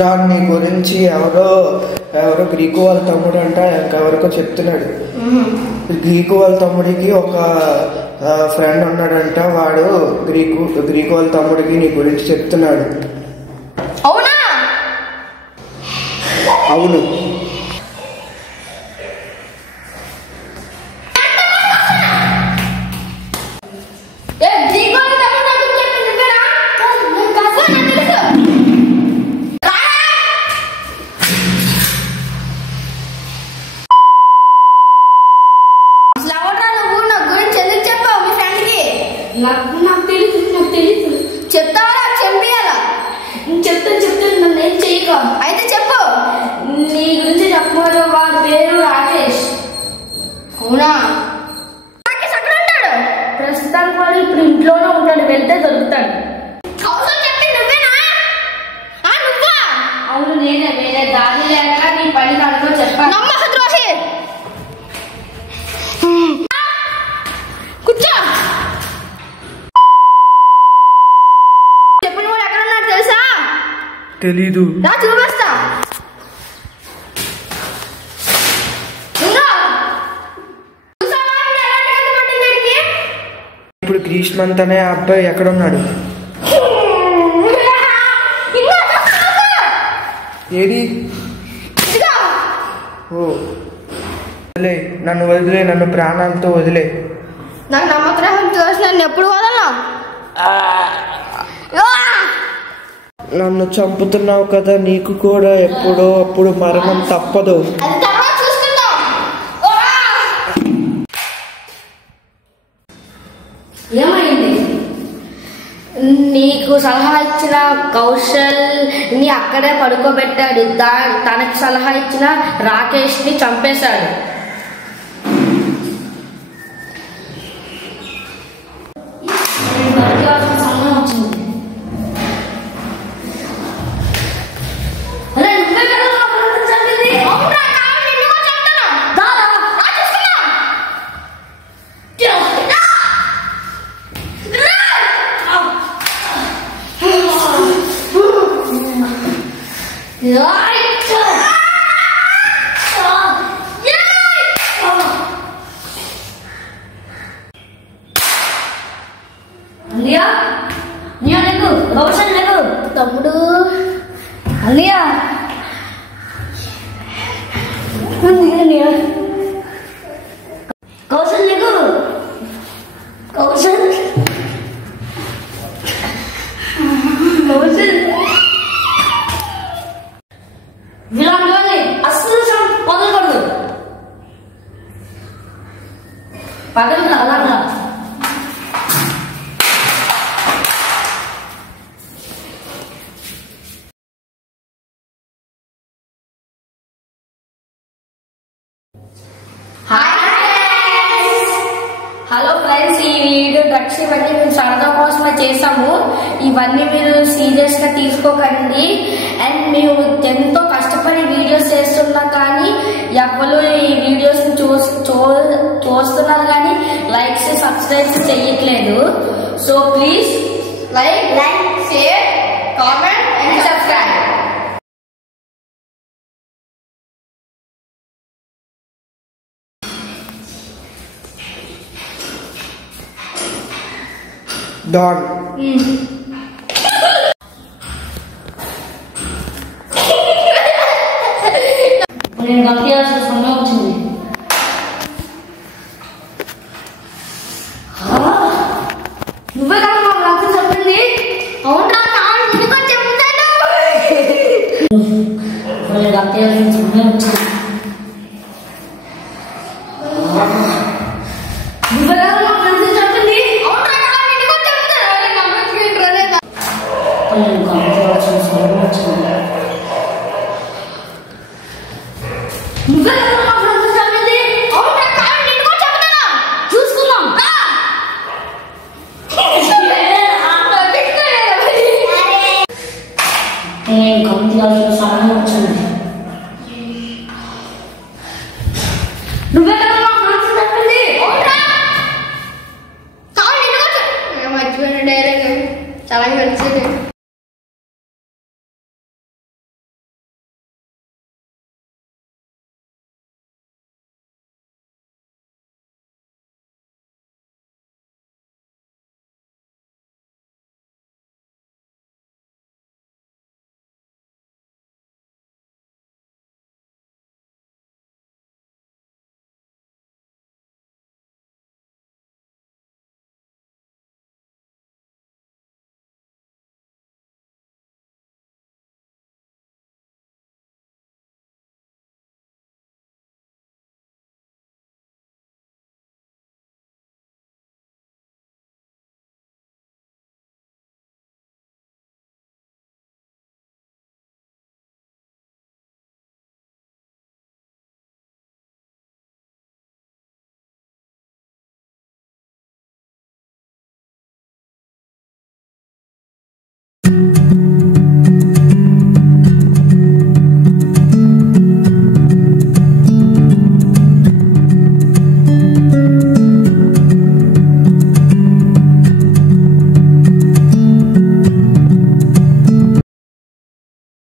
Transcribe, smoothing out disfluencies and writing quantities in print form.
దాని గురించి ఎవరో గ్రీకు వాళ్ళ తమ్ముడు అంట ఎవరికో చెప్తున్నాడు. గ్రీకు వాళ్ళ తమ్ముడికి ఒక ఫ్రెండ్ ఉన్నాడంట, వాడు గ్రీకు వాళ్ళ తమ్ముడికి నీ గురించి చెప్తున్నాడు. అవునా? అవును. నాకు తెలీదు. చెప్తావా? చంపేయాలా? చెప్తాను. నన్ను ఏం చెయ్యక. అయితే చెప్పు. నీ గురించి చెప్పమని వాడి పేరు రాకేష్. అవునా? రాకేష్ అక్కడ ఉంటాడు. ప్రస్తుతానికి వాడు ఇప్పుడు ఇంట్లోనే ఉంటాడు, వెళ్తే దొరుకుతాడు. నువ్వా? అవును నేనే. వేరే దారి లేక నీ పని కాడతో చెప్పాను. కూర్చో. చెప్పిన వాడు ఎక్కడ ఉన్నాడు తెలుసా? తెలీదు. రా చూపిస్తా. ఇప్పుడు గ్రీష్మంత్ అనే అబ్బాయి ఎక్కడ ఉన్నాడు? ఏది? ఓ వదిలే, నన్ను వదిలే, నన్ను ప్రాణాలతో వదిలే. నాకు నమ్మకం చూసి నన్ను ఎప్పుడు వదలను. నన్ను చంపుతున్నావు కదా, నీకు కూడా ఎప్పుడో అప్పుడు మరణం తప్పదు. ఏమైంది? నీకు సలహా ఇచ్చిన కౌశల్ ని అక్కడే పడుకోబెట్టాడు. తనకి సలహా ఇచ్చిన రాకేష్ ని చంపేశాడు. తమ్ముడు అన్నయ్య కౌశల్ లేకు. కౌశల్ విలాంటి అసలు పగలకూడదు. పగలు అలాగా హలో ఫ్రెండ్స్, ఈ వీడియో డ్రగ్స్ ఇవన్నీ మేము సరదా కోసమే చేసాము. ఇవన్నీ మీరు సీరియస్ గా తీసుకోకండి. అండ్ మేము ఎంతో కష్టపడి వీడియోస్ చేస్తున్నా కానీ ఎవరు ఈ వీడియోస్ చూస్తున్నారు కానీ లైక్స్ సబ్స్క్రైబ్ చెయ్యట్లేదు. So please like, share, comment and subscribe. డాన్ నేను గంటేయాల్సిన సమయం వచ్చింది. నువ్వే కదా నాకు చెప్పింది. అవునా?